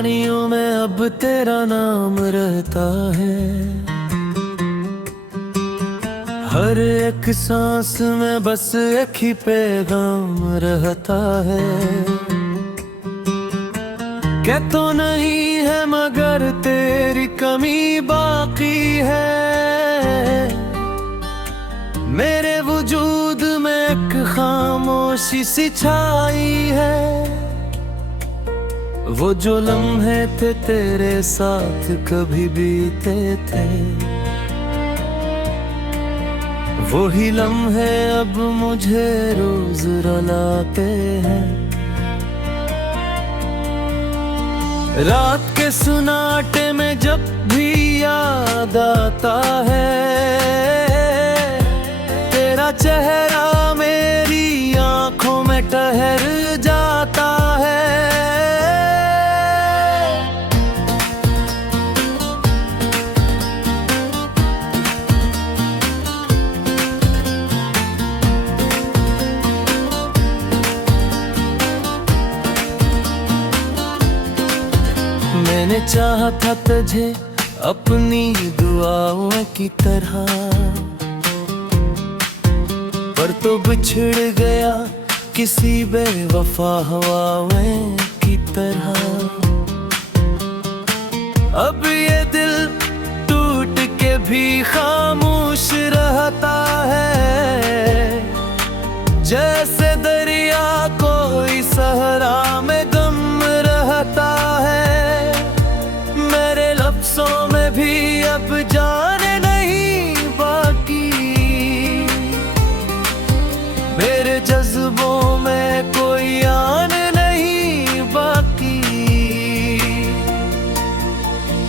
कहानियों में अब तेरा नाम रहता है। हर एक सांस में बस एक ही पैगाम रहता है। क्या तो नहीं है मगर तेरी कमी बाकी है। मेरे वजूद में एक खामोशी सी छाई है। वो जो लम्हे थे तेरे साथ कभी बीते थे, वही लम्हे अब मुझे रोज रुलाते हैं। रात के सुनाटे में जब भी याद आता है तेरा चेहरा, मेरी आंखों में ठहर जाता है। मैंने चाहा था तुझे अपनी दुआओं की तरह, पर तो बिछड़ गया किसी बेवफा हवाओं की तरह। अब ये दिल टूट के भी खामोश रहता है। जैसे दरिया कोई सहरा में गम रहता है। मेरे लफ्ज़ों में भी अब जाने नहीं बाकी, मेरे जज्बों में कोई आन नहीं बाकी।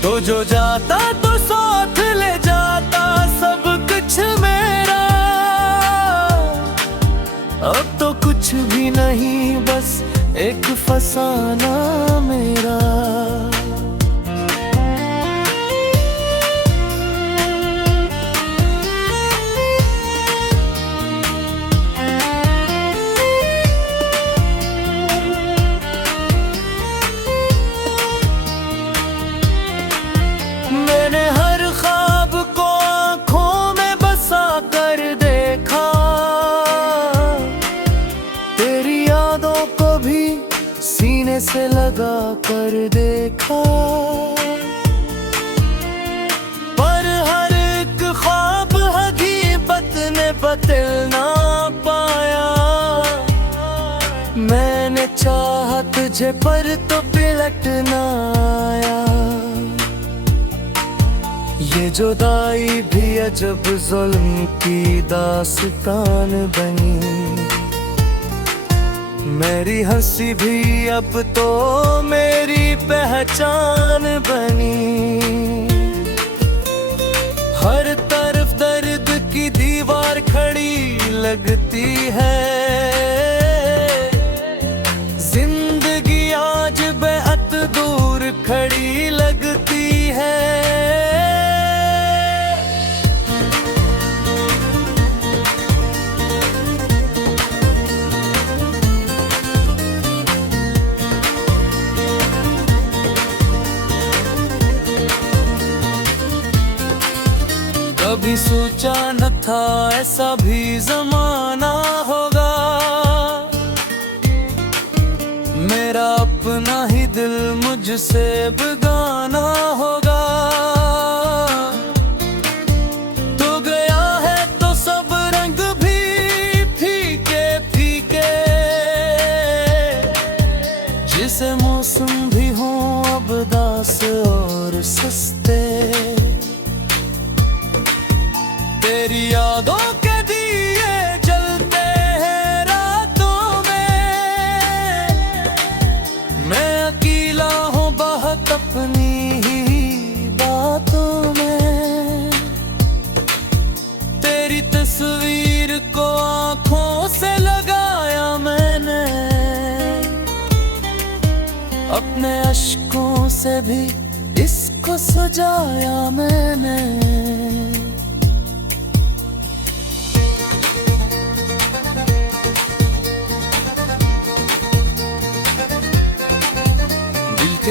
तो जो जाता तो साथ ले जाता सब कुछ मेरा। अब तो कुछ भी नहीं, बस एक फसाना मेरा। मैंने हर ख्वाब को आंखों में बसा कर देखा, तेरी यादों को भी सीने से लगा कर देखा। पर हर एक ख्वाब हकीकत ने बदल ना पाया। मैंने चाहा तुझे पर तो पलट ना आया। ये जुदाई भी अजब जुल्म की दास्तान बनी। मेरी हंसी भी अब तो मेरी पहचान बनी। हर तरफ दर्द की दीवार खड़ी लगती है। जिंदगी आज बेहद दूर खड़ी लगती है। कभी सोचा न था ऐसा भी जमाना होगा। मेरा अपना ही दिल मुझसे बेगाना होगा। तो गया है तो सब रंग भी फीके फीके। जिसे मौसम भी हो अब दास और सस्ते। तेरी यादों के दिए जलते हैं रातों में। मैं अकेला हूँ बहुत अपनी ही बातों में। तेरी तस्वीर को आँखों से लगाया मैंने। अपने अश्कों से भी इसको सजाया मैंने।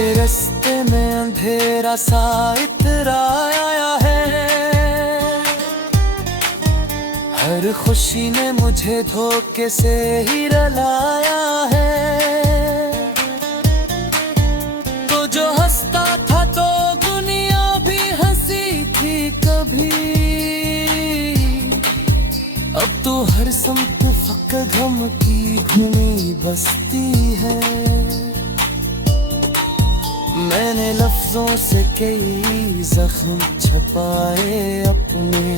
मेरे रास्ते में अंधेरा सा इतराया है, हर खुशी ने मुझे धोखे से ही रलाया है। तो जो हंसता था तो दुनिया भी हंसी थी कभी, अब तो हर समत फक गम की घुनी बसती है। मैंने लफ्जों से कई जख्म छपाए अपने,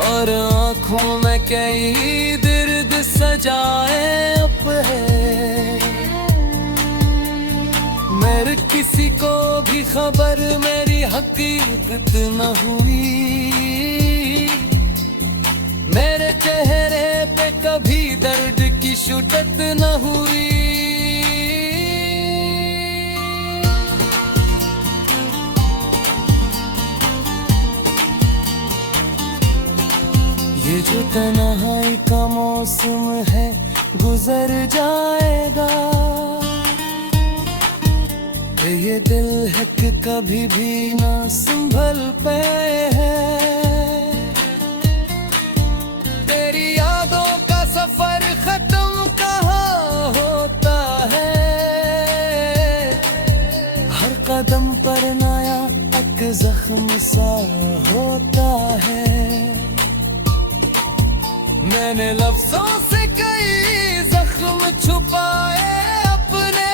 और आँखों में कई दर्द सजाए अपने। मेरे किसी को भी खबर मेरी हकीकत न हुई, मेरे चेहरे पे कभी दर्द की शिद्दत न हुई। ये जो तन्हाई का मौसम है गुजर जाएगा, ये दिल है कि कभी भी ना संभल पाए हैं। तेरी यादों का सफर खत्म कहाँ होता है, हर कदम पर नया एक जख्म सा होता है। मैंने लफ्जों से कई जख्म छुपाए अपने,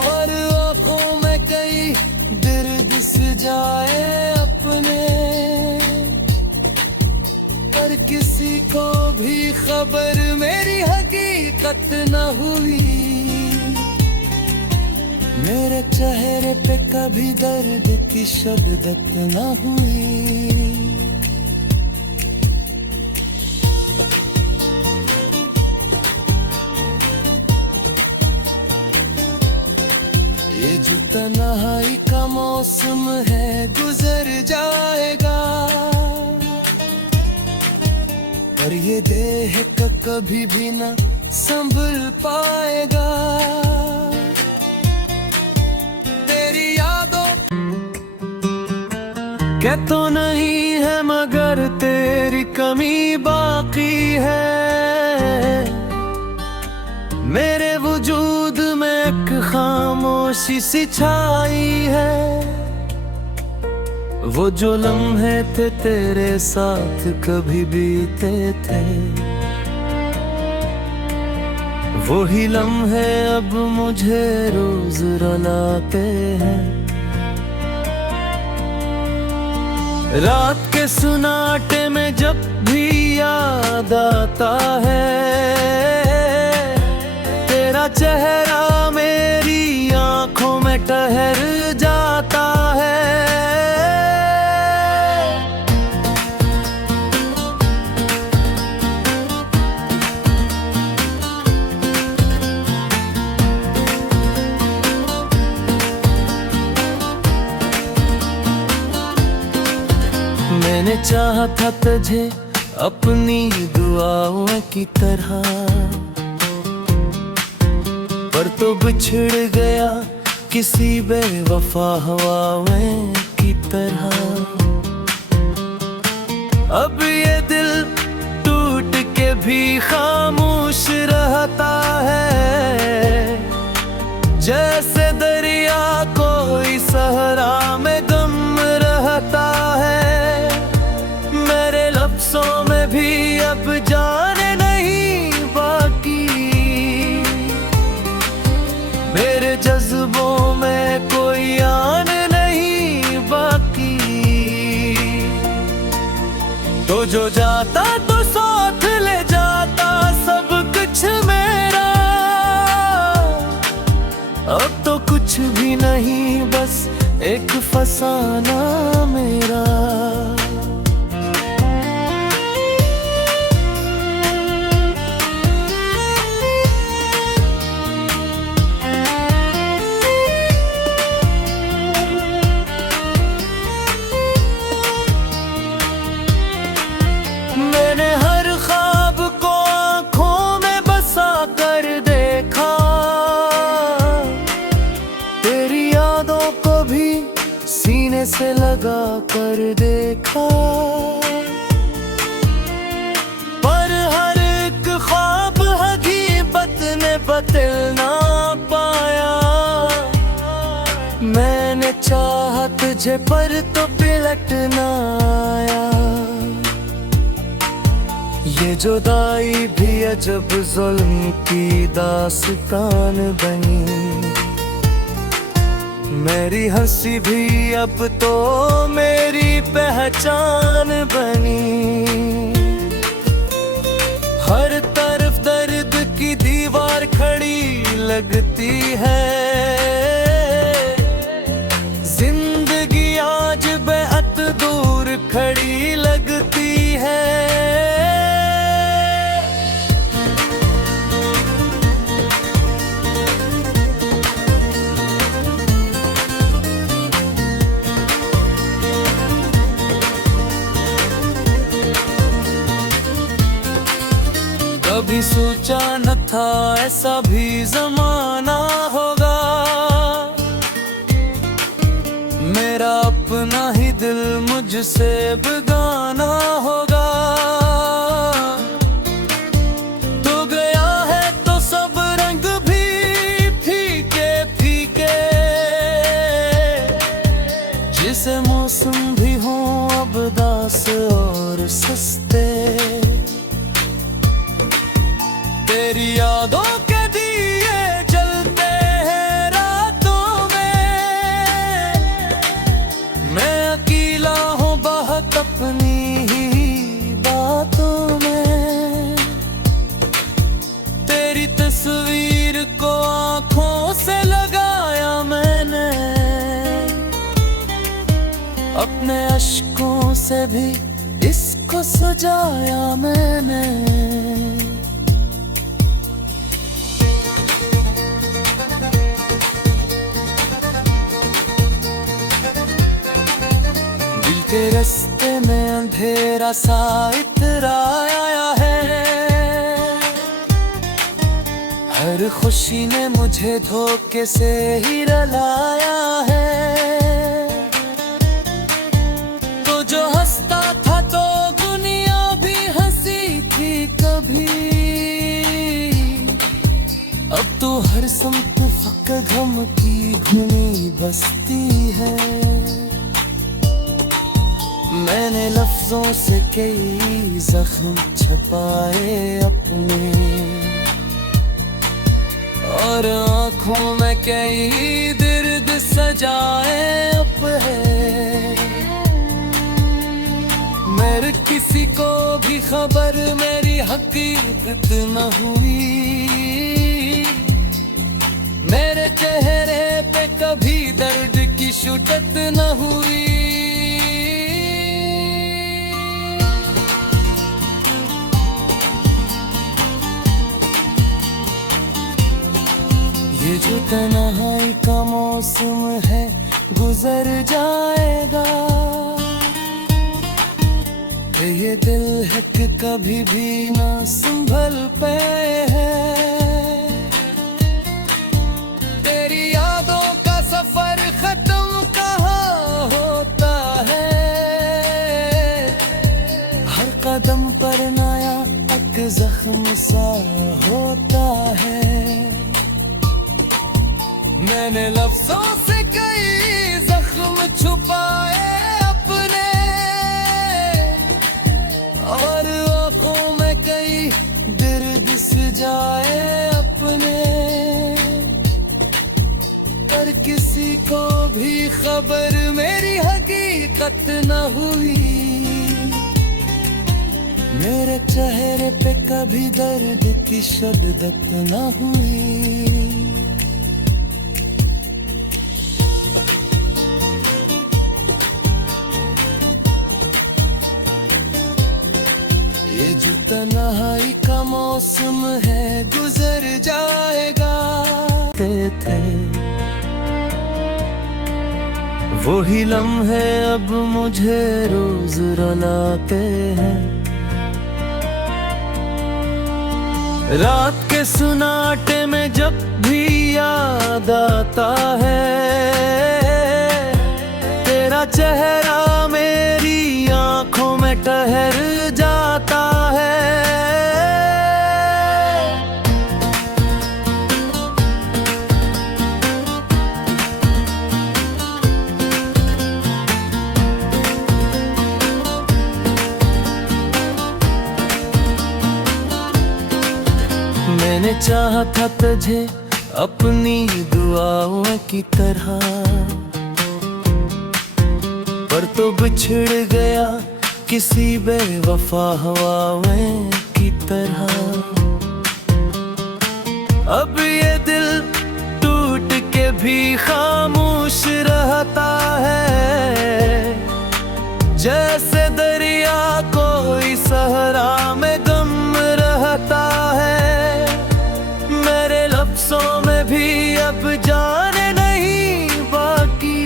और आँखों में कई दर्द सजाए अपने। पर किसी को भी खबर मेरी हकीकत न हुई, मेरे चेहरे पे कभी दर्द की शिद्दत न हुई। ये जो तन्हाई का मौसम है गुजर जाएगा, पर ये देह का कभी भी ना संभल पाएगा। तेरी यादों क्या तो नहीं है, मगर तेरी कमी बाकी है। मेरे वजूद में एक खामोशी सी छाई है, वो जो लम्हे थे तेरे साथ कभी बीते थे, वही लम्हे अब मुझे रोज रुलाते हैं। रात के सुनाटे में जब भी याद आता है, तेरा चेहरा मेरी आंखों में ठहर जाता है। मैंने चाहा था तुझे अपनी दुआओं की तरह, पर तो बिछड़ गया किसी बेवफा हवाओं की तरह। अब ये दिल टूट के भी खामोश रहता है, जैसे दरिया कोई सहरा में गम रहता है। मेरे लफ्जों में भी अब जाने नहीं बाकी, मेरे जज्बों में कोई आन नहीं बाकी। तो जो जाता तो साथ ले जाता सब कुछ मेरा, अब तो कुछ भी नहीं बस एक फसाना मेरा। मैंने हर ख्वाब को आँखों में बसा कर दे कर देखा, पर हर एक ख्वाब हकीकत ने बदल ना पाया। मैंने चाहा तुझे पर तो पलट ना आया। ये जुदाई भी अजब जुल्म की दास्तान बनी, मेरी हंसी भी अब तो मेरी पहचान बनी। हर तरफ दर्द की दीवार खड़ी लगती है, जिंदगी आज बेहद दूर खड़ी लगती है। कभी सोचा न था ऐसा भी जमाना होगा, मेरा अपना ही दिल मुझसे बेगाना होगा। तो गया है तो सब रंग भी फीके फीके, जिसे मौसम भी हो अब दास और सस्ते। तेरी यादों के दिए जलते हैं रातों में, मैं अकेला हूँ बहुत अपनी ही बातों में। तेरी तस्वीर को आँखों से लगाया मैंने, अपने अश्कों से भी इसको सजाया मैंने। के रास्ते में अंधेरा सा इतराया है, हर खुशी ने मुझे धोखे से ही रुलाया है। तो जो हंसता था तो दुनिया भी हंसी थी कभी, अब तो हर समत फक गम की धुनी बसती है। मैंने लफ्जों से कई जख्म छुपाए अपने, और आँखों में कई दर्द सजाए अब है। मेरे किसी को भी खबर मेरी हकीकत न हुई, मेरे चेहरे पे कभी दर्द की शिद्दत न हुई। ये जो तन्हाई का मौसम है गुजर जाएगा, ये दिल है कि कभी भी ना संभल पे है। तेरी यादों का सफर खत्म कहाँ होता है, हर कदम पर नया एक जख्म सा होता है। मैंने लफ्जों से कई जख्म छुपाए अपने, और आँखों में कई दर्द सजाए अपने। पर किसी को भी खबर मेरी हकीकत न हुई, मेरे चेहरे पे कभी दर्द की शिद्दत न हुई। ये जो तन्हाई का मौसम है गुजर जाएगा। थे वही लम्हे अब मुझे रोज रुलाते हैं, रात के सुनाटे में जब भी याद आता है, तेरा चेहरा मैंने चाहा था तुझे अपनी दुआओं की तरह, पर तो बिछड़ गया किसी बेवफा हवाओं की तरह। अब ये दिल टूट के भी खामोश रहता है, जैसे दरिया कोई सहरा में गम रहता है। मेरे लफ्ज़ों में भी अब जान नहीं बाकी,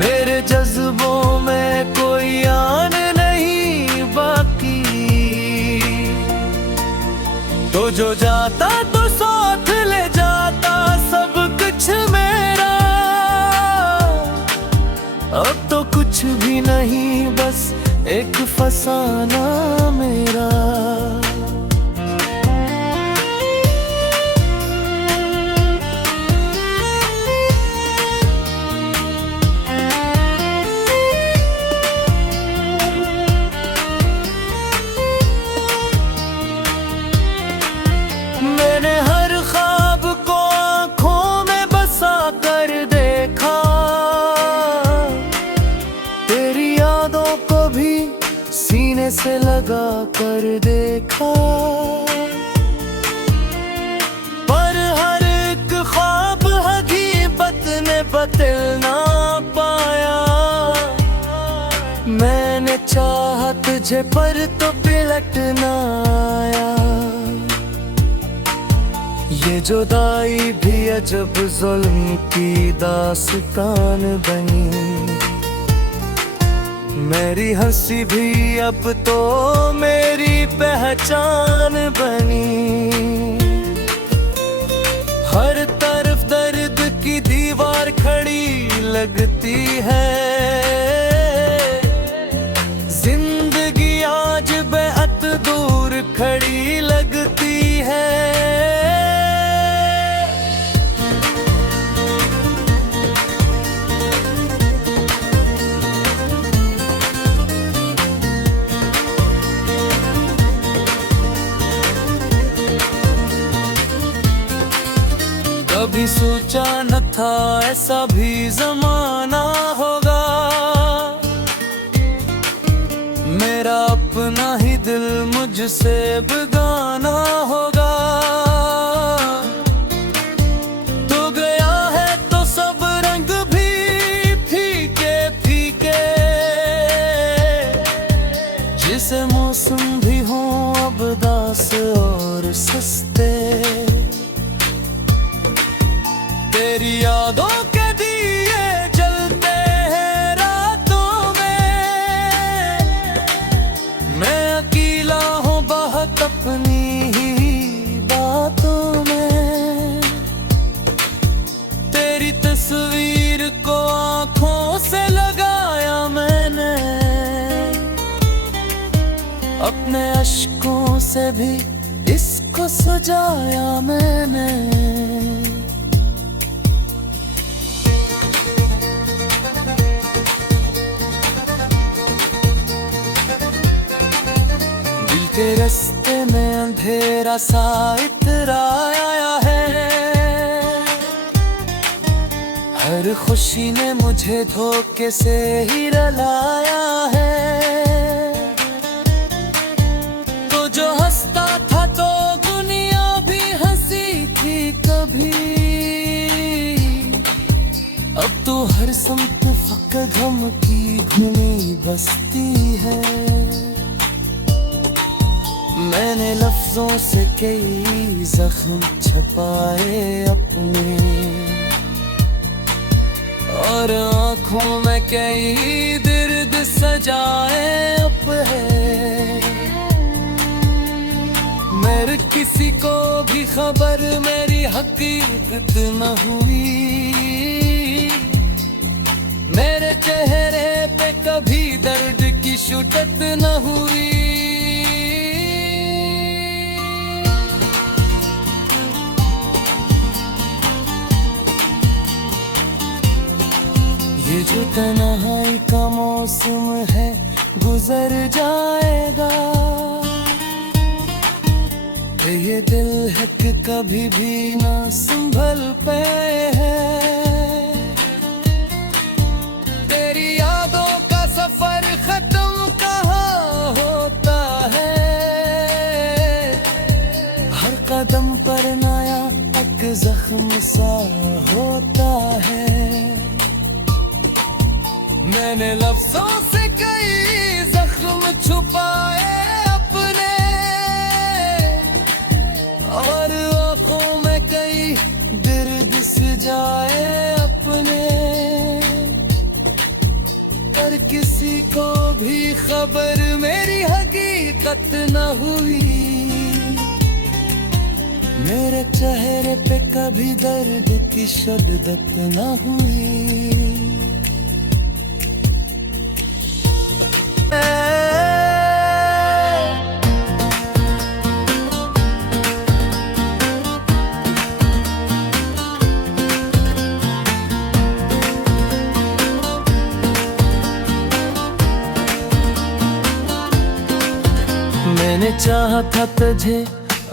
मेरे जज्बों में कोई आन नहीं बाकी। तो जो जाता तो साथ ले जाता सब कुछ मेरा, अब तो कुछ भी नहीं बस एक फसाना मेरा। मैंने हर ख्वाब को आँखों में बसा कर देखा, तेरी यादों को भी सीने से लगा कर देखा। पर हर एक ख्वाब हकीकत ने बदल ना पाया। मैंने चाहा तुझे पर तो पलट ना आया। ये जुदाई भी अजब जुल्म की दास्तान बनी, मेरी हंसी भी अब तो मेरी पहचान बनी। हर तरफ दर्द की दीवार खड़ी लगती है, जिंदगी आज बेहद दूर खड़ी लगती है। कभी सोचा न था ऐसा भी जमाना होगा, मेरा अपना ही दिल मुझसे बेगाना होगा। तो गया है तो सब रंग भी फीके फीके, जिसे मौसम भी हो अब दास और सस्ते। तेरी यादों के दिए जलते हैं रातों में, मैं अकेला हूँ बहुत अपनी ही बातों में। तेरी तस्वीर को आँखों से लगाया मैंने, अपने अश्कों से भी इसको सजाया मैंने। के रास्ते में अंधेरा सा इतराया है, हर खुशी ने मुझे धोखे से ही रुलाया है। तो जो हंसता था तो दुनिया भी हंसी थी कभी, अब तो हर समत फकत गम की घुनी बसती है। मैंने लफ्जों से कई जख्म छपाए अपने, और आँखों में कई दर्द सजाए अब है। मेरे किसी को भी खबर मेरी हकीकत न हुई, मेरे चेहरे पे कभी दर्द की शिद्दत न हुई। ये जो तन्हाई का मौसम है गुजर जाएगा, ये दिल है कि कभी भी ना संभल पे है। तेरी यादों का सफर खत्म कहाँ होता है। हर कदम पर नया एक जख्म सा होता है। मैंने लफ्जों से कई जख्म छुपाए अपने, और आंखों में कई दर्द सजाए अपने। पर किसी को भी खबर मेरी हकीकत न हुई। मेरे चेहरे पे कभी दर्द की शिद्दत न हुई। मैंने चाहा था तुझे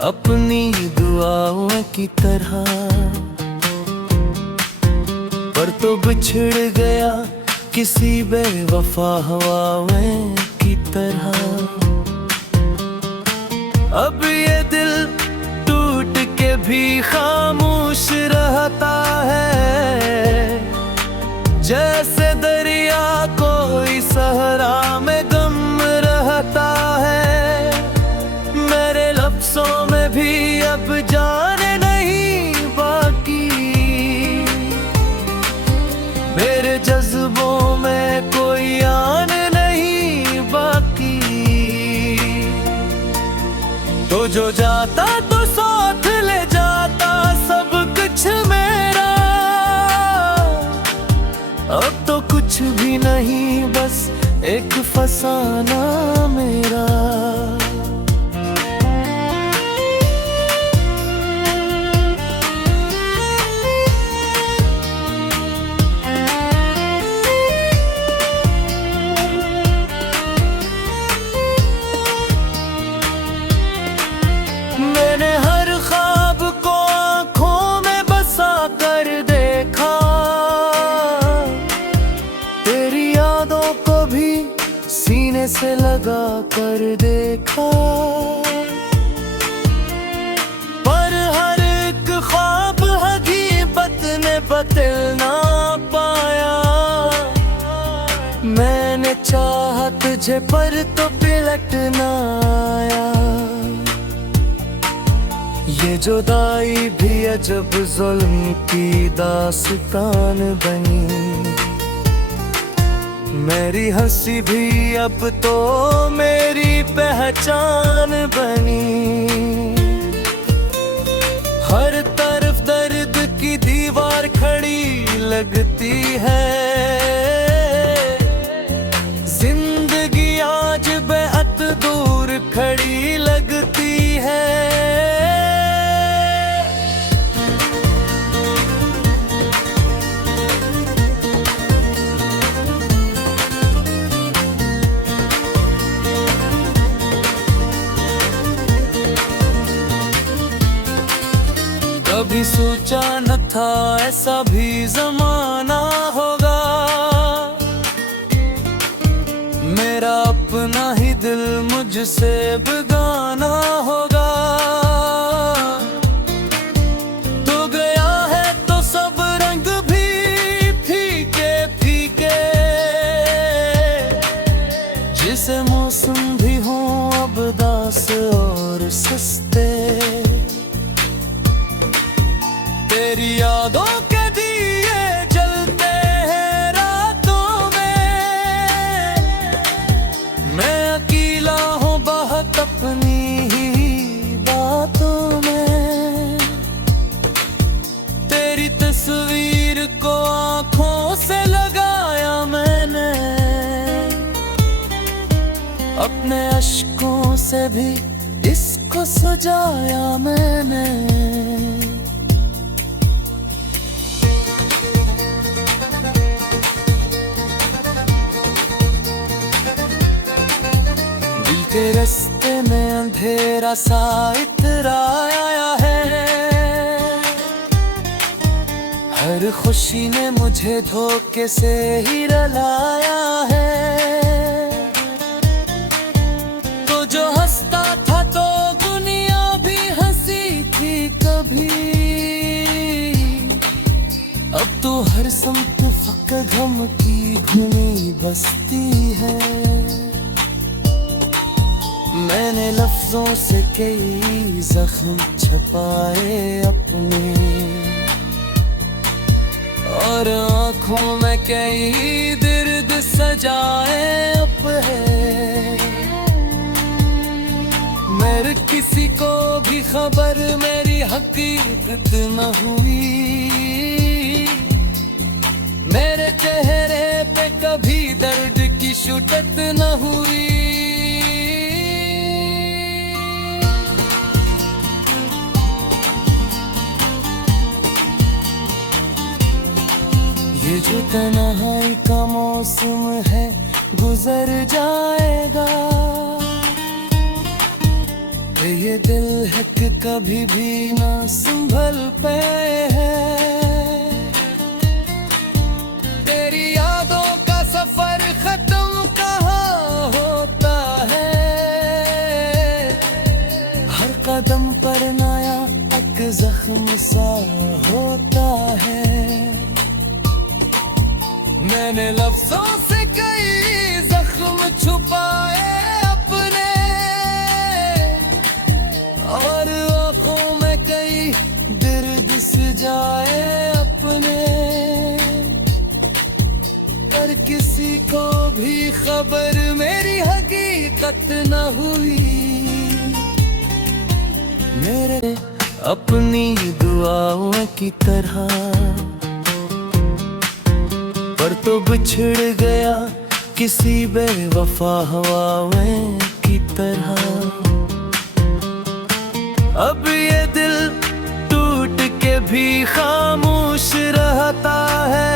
अपनी दुआओं की तरह, पर तो बिछड़ गया किसी बेवफा हवाओं की तरह। अब ये दिल टूट के भी खामोश रहता है। जैसे दरिया कोई सहरा में गम रहता है। मेरे लफ्जों में भी अब जान नहीं बाकी। मेरे जज्बों में कोई आन नहीं बाकी। तो जो जाता तो साथ ले जाता सब कुछ मेरा। अब तो कुछ भी नहीं, बस एक फसाना मेरा। मैंने हर ख्वाब को आंखों में बसा कर देखा। तेरी यादों को भी सीने से लगा कर देखा। पर हर एक ख्वाब हकीकत ने बदल ना पाया। मैंने चाहा तुझे पर तो पलट ना आया। ये जुदाई भी अजब जुल्म की दास्तान बनी। मेरी हंसी भी अब तो मेरी पहचान बनी। हर तरफ दर्द की दीवार खड़ी लगती है। जिंदगी आज बेहद दूर खड़ी लगती है। कभी सोचा न था ऐसा भी जमाना होगा। मेरा अपना ही दिल मुझसे बेगाना होगा। तो गया है तो सब रंग भी फीके फीके। जिसे मौसम भी हो अब दास और सस्ते। तेरी यादों के दिए जलते हैं रातों में। मैं अकेला हूँ बहुत अपनी ही बातों में। तेरी तस्वीर को आँखों से लगाया मैंने। अपने अश्कों से भी इसको सजाया मैंने। के रास्ते में अंधेरा सा इतराया है। हर खुशी ने मुझे धोखे से ही रुलाया है। तो जो हंसता था तो दुनिया भी हंसी थी कभी। अब तो हर समत फकत गम की घुनी बसती है। मैंने लफ्जों से कई जख्म छुपाए अपने, और आँखों में कई दर्द सजाए अब है। मेरे किसी को भी खबर मेरी हकीकत न हुई। मेरे चेहरे पे कभी दर्द की शुद्दत न हुई। ये जो तन्हाई का मौसम है गुजर जाएगा। ये दिल है कि कभी भी ना संभल पे है। तेरी यादों का सफर खत्म कहाँ होता है। हर कदम पर नया एक जख्म सा होता है। मैंने लफ्जों से कई जख्म छुपाए अपने, और आँखों में कई दर्द सजाए अपने। पर किसी को भी खबर मेरी हकीकत न हुई। मेरे अपनी दुआओं की तरह पर तो बिछड़ गया किसी बेवफा हवाओं की तरह। अब ये दिल टूट के भी खामोश रहता है।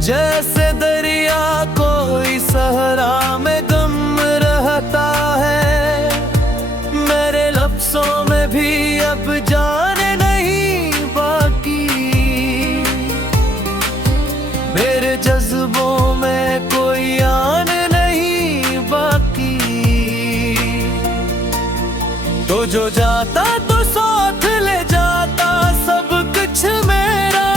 जैसे दरिया कोई सहरा में गम रहता है। मेरे लफ्जों में भी अब जाने नहीं बाकी। मेरे जज्बों में कोई आन नहीं बाकी। तो जो जाता तो साथ ले जाता सब कुछ मेरा।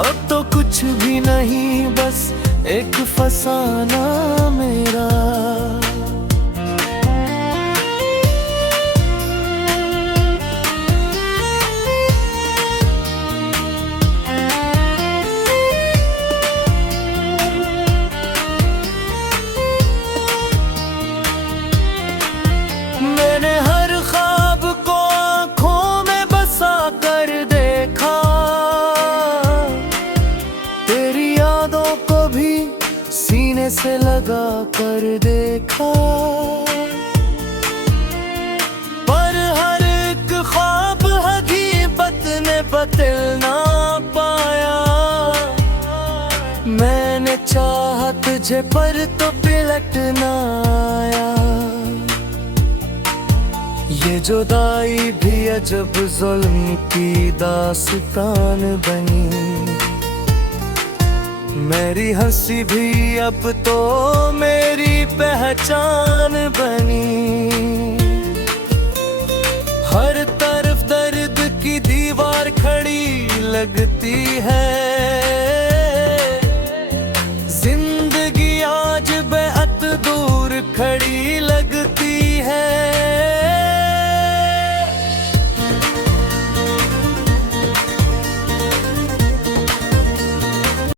अब तो कुछ भी नहीं बस एक फसाना मेरा। मैंने हर ख्वाब को आँखों में बसा कर देखा। तेरी यादों को भी सीने से लगा कर देखा। पर हर एक ख्वाब हकीकत ने बदल ना पाया। मैंने चाहा तुझे पर तो पलट ना आया। ये जुदाई भी अजब जुल्म की दास्तान बनी। मेरी हंसी भी अब तो मेरी पहचान बनी। हर तरफ दर्द की दीवार खड़ी लगती है।